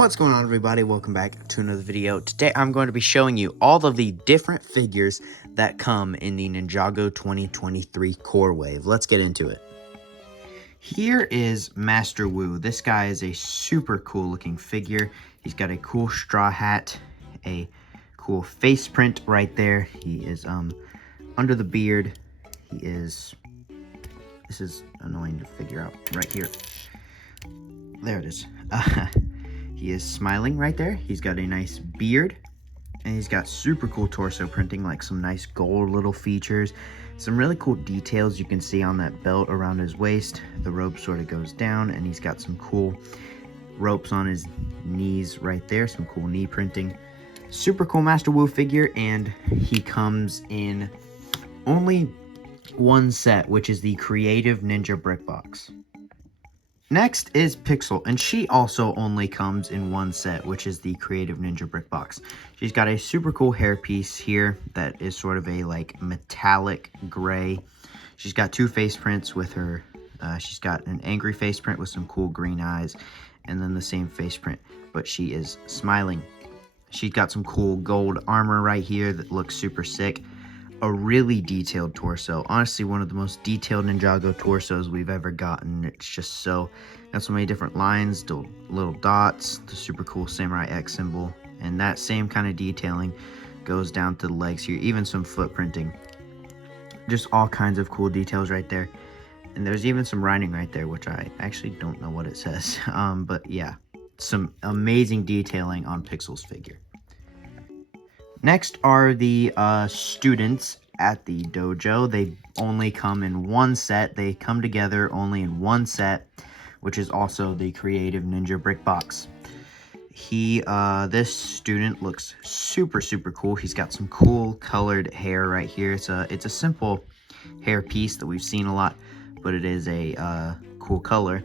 What's going on, everybody? Welcome back to another video. Today I'm going to be showing you all of the different figures that come in the Ninjago 2023 Core Wave. Let's get into it. Here is Master Wu. This guy is a super cool looking figure. He's got a cool straw hat, a cool face print right there. He is under the beard. This is annoying to figure out right here. There it is. He is smiling right there. He's got a nice beard, and he's got super cool torso printing, like some nice gold little features, some really cool details you can see on that belt around his waist. The rope sort of goes down, and he's got some cool ropes on his knees right there, some cool knee printing. Super cool Master Wu figure, and he comes in only one set, which is the Creative Ninja Brick Box. Next is Pixal, and she also only comes in one set, which is the Creative Ninja Brick Box. She's got a super cool hairpiece here that is sort of a like metallic gray. She's got two face prints with her. She's got an angry face print with some cool green eyes, and then the same face print, but she is smiling. She's got some cool gold armor right here that looks super sick. A really detailed torso. Honestly, one of the most detailed Ninjago torsos we've ever gotten. It's just got so many different lines, the little dots, the super cool Samurai X symbol, and that same kind of detailing goes down to the legs here, even some foot printing. Just all kinds of cool details right there. And there's even some writing right there, which I actually don't know what it says. But yeah, some amazing detailing on Pixel's figure. Next are the students at the dojo. They only come in one set. They come together only in one set, which is also the Creative Ninja Brick Box. This student looks super cool. He's got some cool colored hair right here. It's a simple hair piece that we've seen a lot, but it is a cool color.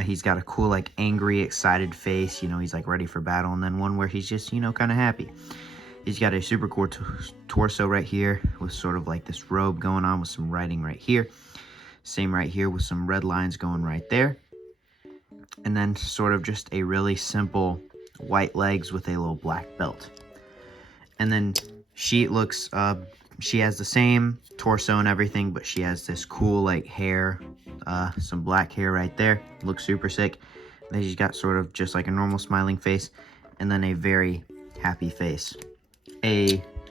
He's got a cool like angry, excited face. You know, he's like ready for battle, and then one where he's just, you know, kind of happy. He's got a super cool torso right here with sort of like this robe going on with some writing right here. Same right here with some red lines going right there. And then sort of just a really simple white legs with a little black belt. And then she has the same torso and everything, but she has this cool like hair, some black hair right there. Looks super sick. And then she's got sort of just like a normal smiling face, and then a very happy face.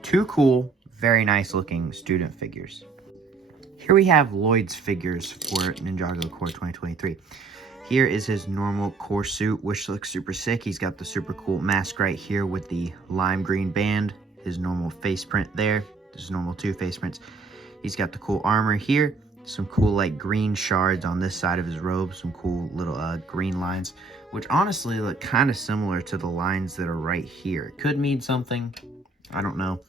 Two cool, very nice looking student figures. Here we have Lloyd's figures for Ninjago Core 2023. Here is his normal core suit, which looks super sick. He's got the super cool mask right here with the lime green band, his normal face print there. There's normal two face prints. He's got the cool armor here, some cool like green shards on this side of his robe, some cool little green lines, which honestly look kind of similar to the lines that are right here. It could mean something, I don't know.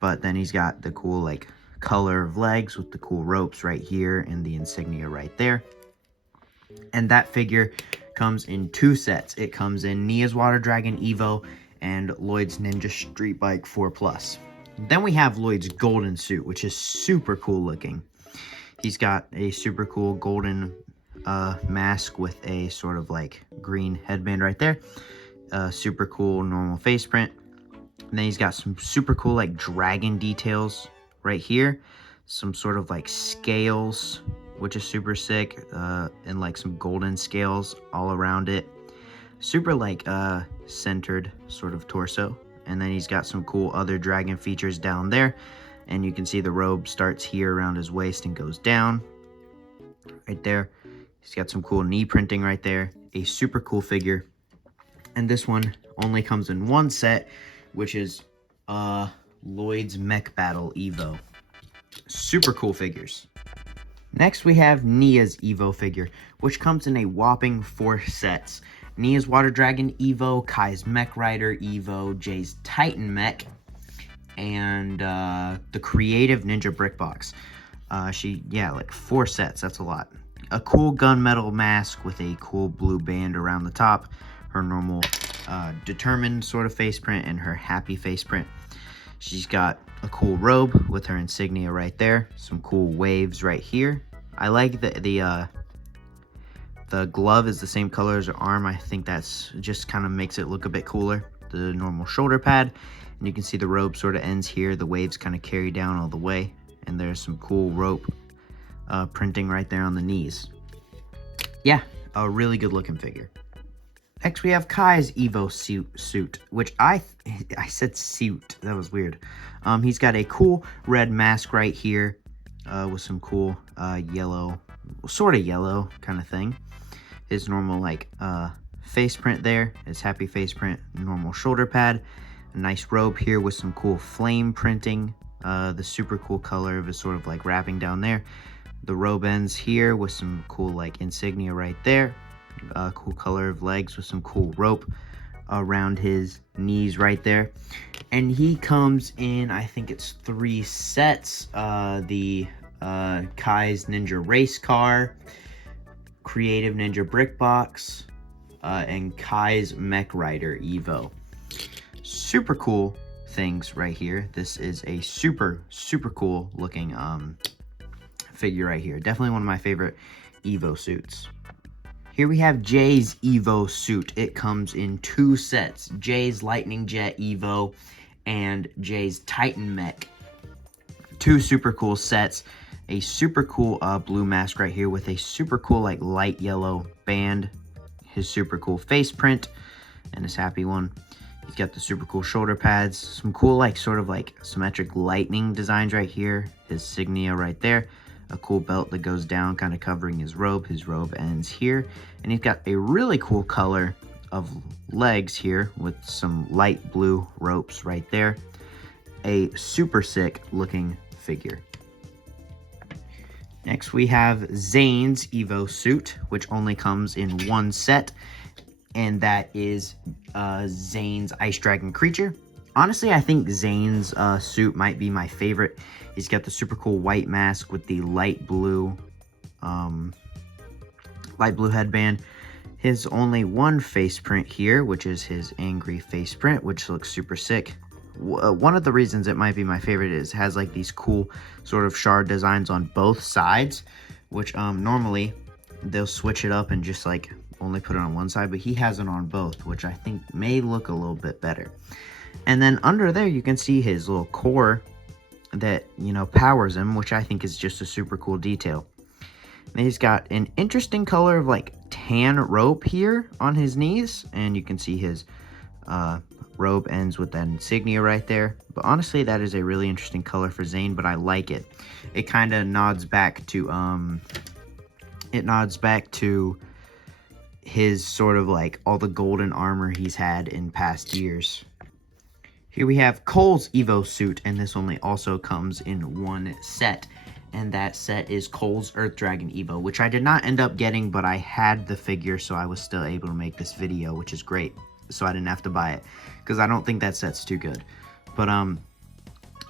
But then he's got the cool like color of legs with the cool ropes right here and the insignia right there. And that figure comes in two sets. It comes in Nia's Water Dragon Evo and Lloyd's Ninja Street Bike 4+. Then we have Lloyd's golden suit, which is super cool looking. He's got a super cool golden mask with a sort of like green headband right there. Super cool normal face print. And then he's got some super cool like dragon details right here. Some sort of like scales, which is super sick. And like some golden scales all around it. Super like centered sort of torso. And then he's got some cool other dragon features down there. And you can see the robe starts here around his waist and goes down. Right there. He's got some cool knee printing right there. A super cool figure. And this one only comes in one set, which is Lloyd's Mech Battle Evo. Super cool figures. Next we have Nia's Evo figure, which comes in a whopping 4 sets. Nia's Water Dragon Evo, Kai's Mech Rider Evo, Jay's Titan Mech, and the Creative Ninja Brick Box. Like 4 sets, that's a lot. A cool gunmetal mask with a cool blue band around the top. Her normal determined sort of face print and her happy face print. She's got a cool robe with her insignia right there. Some cool waves right here. I like the The glove is the same color as her arm. I think that's just kind of makes it look a bit cooler. The normal shoulder pad, and you can see the robe sort of ends here. The waves kind of carry down all the way, and there's some cool rope printing right there on the knees. Yeah, a really good looking figure. Next we have Kai's Evo suit, which I said suit. That was weird. He's got a cool red mask right here with some cool yellow, sort of yellow kind of thing. His normal like face print there, his happy face print, normal shoulder pad, a nice robe here with some cool flame printing, the super cool color of his sort of like wrapping down there. The robe ends here with some cool like insignia right there, cool color of legs with some cool rope around his knees right there. And he comes in, I think it's 3 sets, the Kai's Ninja Race Car, Creative Ninja Brick Box, and Kai's Mech Rider Evo. Super cool things right here. This is a super cool looking figure right here. Definitely one of my favorite Evo suits. Here we have Jay's Evo suit. It comes in 2 sets. Jay's Lightning Jet Evo and Jay's Titan Mech. 2 super cool sets. A super cool blue mask right here with a super cool like light yellow band. His super cool face print and his happy one. He's got the super cool shoulder pads. Some cool like sort of like symmetric lightning designs right here. His insignia right there. A cool belt that goes down kind of covering his robe. His robe ends here. And he's got a really cool color of legs here with some light blue ropes right there. A super sick looking figure. Next we have Zane's Evo suit, which only comes in 1 set, and that is Zane's Ice Dragon creature. Honestly, I think Zane's suit might be my favorite. He's got the super cool white mask with the light blue headband. His only 1 face print here, which is his angry face print, which looks super sick. One of the reasons it might be my favorite is it has like these cool sort of shard designs on both sides, which normally they'll switch it up and just like only put it on one side, but he has it on both, which I think may look a little bit better. And then under there you can see his little core that, you know, powers him, which I think is just a super cool detail. And he's got an interesting color of like tan rope here on his knees, and you can see his robe ends with that insignia right there. But honestly, that is a really interesting color for Zane, but I like it. It kind of nods back to his sort of like all the golden armor he's had in past years. Here we have Cole's Evo suit, and this only also comes in 1 set. And that set is Cole's Earth Dragon Evo, which I did not end up getting, but I had the figure, so I was still able to make this video, which is great. So I didn't have to buy it, because I don't think that set's too good. But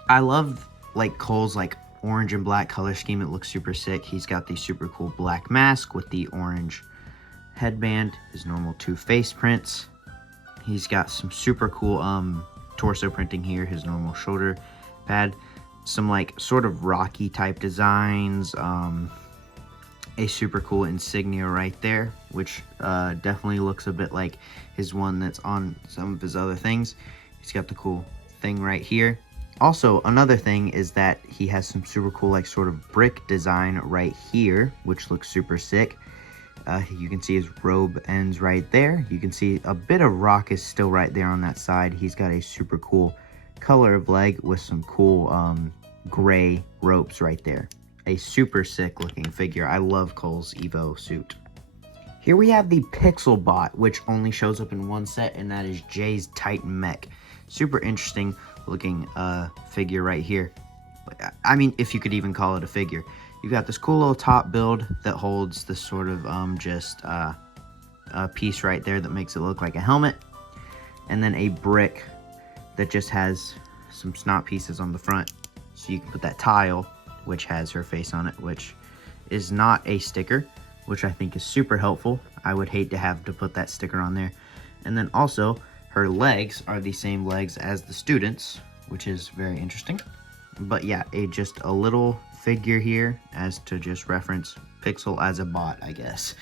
I love like Cole's like orange and black color scheme. It looks super sick. He's got the super cool black mask with the orange headband, his normal 2 face prints. He's got some super cool torso printing here, his normal shoulder pad, some like sort of rocky type designs, a super cool insignia right there, which definitely looks a bit like his one that's on some of his other things. He's got the cool thing right here. Also, another thing is that he has some super cool like sort of brick design right here, which looks super sick. You can see his robe ends right there. You can see a bit of rock is still right there on that side. He's got a super cool color of leg with some cool gray ropes right there. A super sick looking figure. I love Cole's Evo suit. Here we have the Pixal bot, which only shows up in 1 set, and that is Jay's Titan Mech. Super interesting looking figure right here. I mean, if you could even call it a figure. You've got this cool little top build that holds this sort of a piece right there that makes it look like a helmet. And then a brick that just has some snot pieces on the front. So you can put that tile, which has her face on it, which is not a sticker, which I think is super helpful. I would hate to have to put that sticker on there. And then also, her legs are the same legs as the students, which is very interesting. But yeah, just a little figure here as to just reference Pixal as a bot, I guess.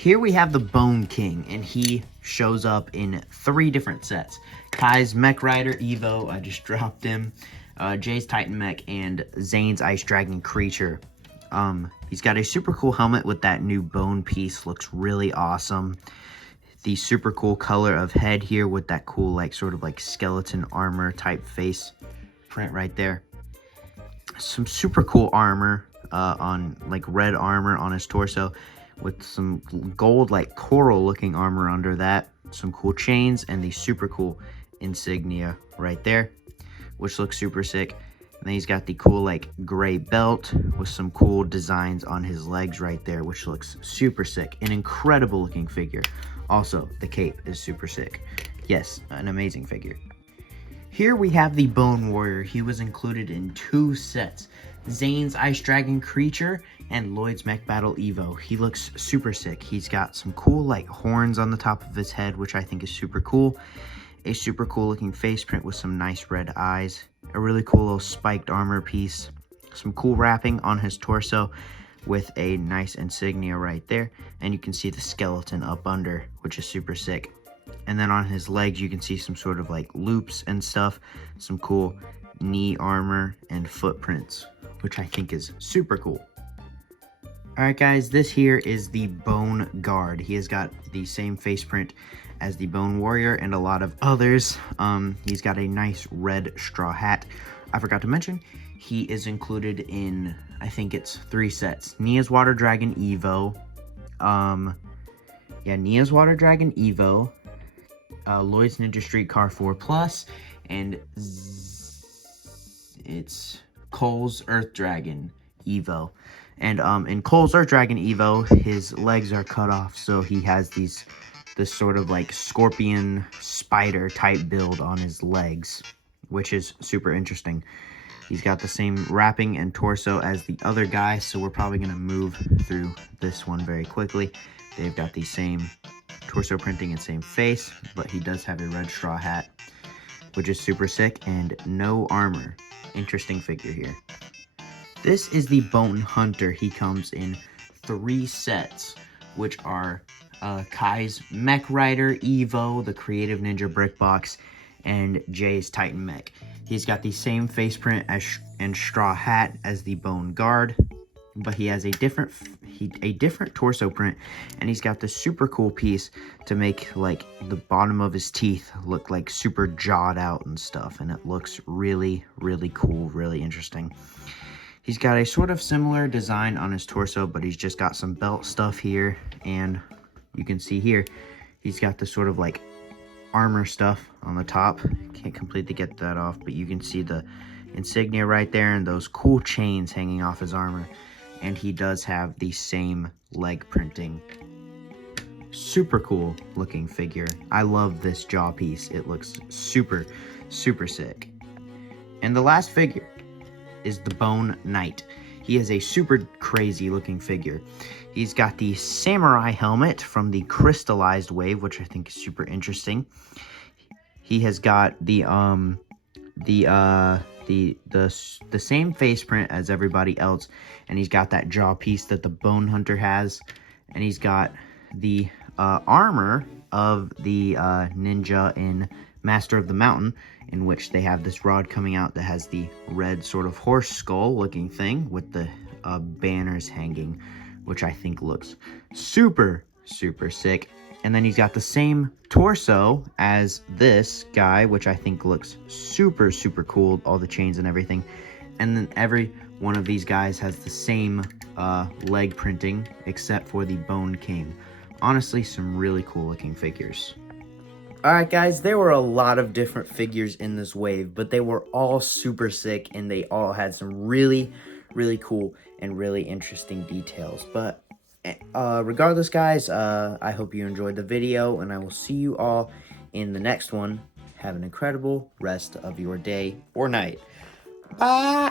Here we have the Bone King, and he shows up in 3 different sets. Kai's Mech Rider Evo, I just dropped him, Jay's Titan Mech, and Zane's Ice Dragon Creature. He's got a super cool helmet with that new bone piece, looks really awesome. The super cool color of head here with that cool, like, sort of like skeleton armor type face print right there. Some super cool armor on, like, red armor on his torso with some gold, like, coral looking armor under that. Some cool chains and the super cool insignia right there, which looks super sick. And then he's got the cool, like, gray belt with some cool designs on his legs right there, which looks super sick. An incredible looking figure. Also, the cape is super sick. Yes, an amazing figure. Here we have the Bone Warrior. He was included in 2 sets. Zane's Ice Dragon Creature and Lloyd's Mech Battle Evo. He looks super sick. He's got some cool, like, horns on the top of his head, which I think is super cool. A super cool looking face print with some nice red eyes. A really cool little spiked armor piece. Some cool wrapping on his torso with a nice insignia right there. And you can see the skeleton up under, which is super sick. And then on his legs, you can see some sort of, like, loops and stuff. Some cool knee armor and footprints, which I think is super cool. Alright guys, this here is the Bone Guard. He has got the same face print as the Bone Warrior and a lot of others. He's got a nice red straw hat. I forgot to mention, he is included in, I think it's 3 sets. Nia's Water Dragon Evo. Nia's Water Dragon Evo. Lloyd's Ninja Streetcar 4 Plus. And it's Cole's Earth Dragon Evo. And in Cole's Earth Dragon Evo, his legs are cut off, so he has this sort of like scorpion spider type build on his legs, which is super interesting. He's got the same wrapping and torso as the other guy, so we're probably going to move through this one very quickly. They've got the same torso printing and same face, but he does have a red straw hat, which is super sick, and no armor. Interesting figure here. This is the Bone Hunter. He comes in 3 sets, which are Kai's Mech Rider Evo, the Creative Ninja Brick Box, and Jay's Titan Mech. He's got the same face print and straw hat as the Bone Guard, but he has a different torso print, and he's got this super cool piece to make, like, the bottom of his teeth look like super jawed out and stuff, and it looks really, really cool, really interesting. He's got a sort of similar design on his torso, but he's just got some belt stuff here, and you can see here, he's got this sort of, like, armor stuff on the top. Can't completely get that off, but you can see the insignia right there and those cool chains hanging off his armor. And he does have the same leg printing. Super cool looking figure. I love this jaw piece. It looks super, super sick. And the last figure is the Bone Knight. He is a super crazy looking figure. He's got the samurai helmet from the crystallized wave, which I think is super interesting. He has got the same face print as everybody else, and he's got that jaw piece that the Bone Hunter has, and he's got the armor of the ninja in Master of the Mountain, in which they have this rod coming out that has the red sort of horse skull looking thing with the banners hanging, which I think looks super, super sick. And then he's got the same torso as this guy, which I think looks super, super cool, all the chains and everything. And then every one of these guys has the same leg printing, except for the Bone King. Honestly, some really cool looking figures. Alright guys, there were a lot of different figures in this wave, but they were all super sick, and they all had some really, really cool and really interesting details. But regardless guys, I hope you enjoyed the video, and I will see you all in the next one. Have an incredible rest of your day or night. Bye!